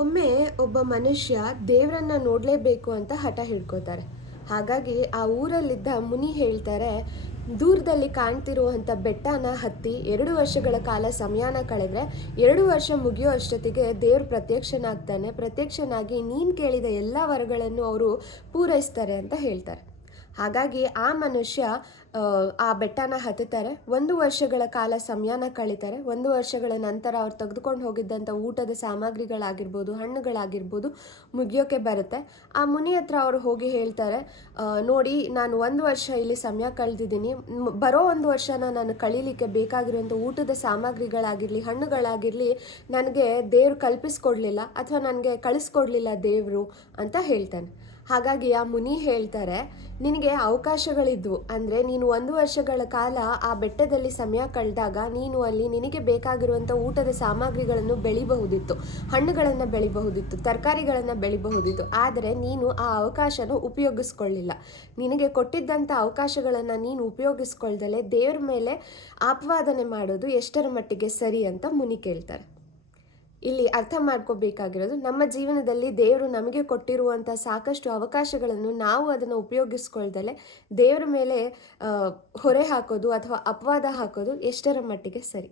ಒಮ್ಮೆ ಒಬ್ಬ ಮನುಷ್ಯ ದೇವರನ್ನ ನೋಡಲೇಬೇಕು ಅಂತ ಹಠ ಹಿಡ್ಕೋತಾರೆ. ಹಾಗಾಗಿ ಆ ಊರಲ್ಲಿದ್ದ ಮುನಿ ಹೇಳ್ತಾರೆ, ದೂರದಲ್ಲಿ ಕಾಣ್ತಿರುವಂಥ ಬೆಟ್ಟನ ಹತ್ತಿ 2 ವರ್ಷಗಳ ಕಾಲ ಸಮಯನ ಕಳೆದ್ರೆ 2 ವರ್ಷ ಮುಗಿಯೋ ಅಷ್ಟೊತ್ತಿಗೆ ದೇವ್ರು ಪ್ರತ್ಯಕ್ಷನಾಗ್ತಾನೆ. ಪ್ರತ್ಯಕ್ಷನಾಗಿ ನೀನು ಕೇಳಿದ ಎಲ್ಲ ವರಗಳನ್ನು ಅವರು ಪೂರೈಸ್ತಾರೆ ಅಂತ ಹೇಳ್ತಾರೆ. ಹಾಗಾಗಿ ಆ ಮನುಷ್ಯ ಆ ಬೆಟ್ಟನ ಹತ್ತುತ್ತಾರೆ. 1 ವರ್ಷಗಳ ಕಾಲ ಸಮಯನ ಕಳೀತಾರೆ. 1 ವರ್ಷಗಳ ನಂತರ ಅವ್ರು ತೆಗೆದುಕೊಂಡು ಹೋಗಿದ್ದಂಥ ಊಟದ ಸಾಮಗ್ರಿಗಳಾಗಿರ್ಬೋದು, ಹಣ್ಣುಗಳಾಗಿರ್ಬೋದು ಮುಗಿಯೋಕೆ ಬರುತ್ತೆ. ಆ ಮುನಿ ಹತ್ರ ಅವರು ಹೋಗಿ ಹೇಳ್ತಾರೆ, ನೋಡಿ ನಾನು 1 ವರ್ಷ ಇಲ್ಲಿ ಸಮಯ ಕಳೆದಿದ್ದೀನಿ. ಬರೋ 1 ವರ್ಷನ ನಾನು ಕಳೀಲಿಕ್ಕೆ ಬೇಕಾಗಿರುವಂಥ ಊಟದ ಸಾಮಗ್ರಿಗಳಾಗಿರಲಿ, ಹಣ್ಣುಗಳಾಗಿರಲಿ ನನಗೆ ದೇವ್ರು ಕಲ್ಪಿಸ್ಕೊಡ್ಲಿಲ್ಲ ಅಥವಾ ನನಗೆ ಕಳಿಸ್ಕೊಡ್ಲಿಲ್ಲ ದೇವರು ಅಂತ ಹೇಳ್ತಾನೆ. ಹಾಗಾಗಿ ಆ ಮುನಿ ಹೇಳ್ತಾರೆ, ನಿನಗೆ ಅವಕಾಶಗಳಿದ್ವು. ಅಂದರೆ ನೀನು 1 ವರ್ಷಗಳ ಕಾಲ ಆ ಬೆಟ್ಟದಲ್ಲಿ ಸಮಯ ಕಳೆದಾಗ ನೀನು ಅಲ್ಲಿ ನಿನಗೆ ಬೇಕಾಗಿರುವಂಥ ಊಟದ ಸಾಮಗ್ರಿಗಳನ್ನು ಬೆಳಿಬಹುದಿತ್ತು, ಹಣ್ಣುಗಳನ್ನು ಬೆಳಿಬಹುದಿತ್ತು, ತರಕಾರಿಗಳನ್ನು ಬೆಳಿಬಹುದಿತ್ತು. ಆದರೆ ನೀನು ಆ ಅವಕಾಶನ ಉಪಯೋಗಿಸ್ಕೊಳ್ಳಿಲ್ಲ. ನಿನಗೆ ಕೊಟ್ಟಿದ್ದಂಥ ಅವಕಾಶಗಳನ್ನು ನೀನು ಉಪಯೋಗಿಸ್ಕೊಳ್ದಲೇ ದೇವ್ರ ಮೇಲೆ ಆಪವಾದನೆ ಮಾಡೋದು ಎಷ್ಟರ ಮಟ್ಟಿಗೆ ಸರಿ ಅಂತ ಮುನಿ ಕೇಳ್ತಾರೆ. ಇಲ್ಲಿ ಅರ್ಥ ಮಾಡ್ಕೋಬೇಕಾಗಿರೋದು, ನಮ್ಮ ಜೀವನದಲ್ಲಿ ದೇವರು ನಮಗೆ ಕೊಟ್ಟಿರುವಂಥ ಸಾಕಷ್ಟು ಅವಕಾಶಗಳನ್ನು ನಾವು ಅದನ್ನು ಉಪಯೋಗಿಸ್ಕೊಳ್ದಲೆ ದೇವರ ಮೇಲೆ ಹೊರೆ ಹಾಕೋದು ಅಥವಾ ಅಪವಾದ ಹಾಕೋದು ಎಷ್ಟರ ಮಟ್ಟಿಗೆ ಸರಿ.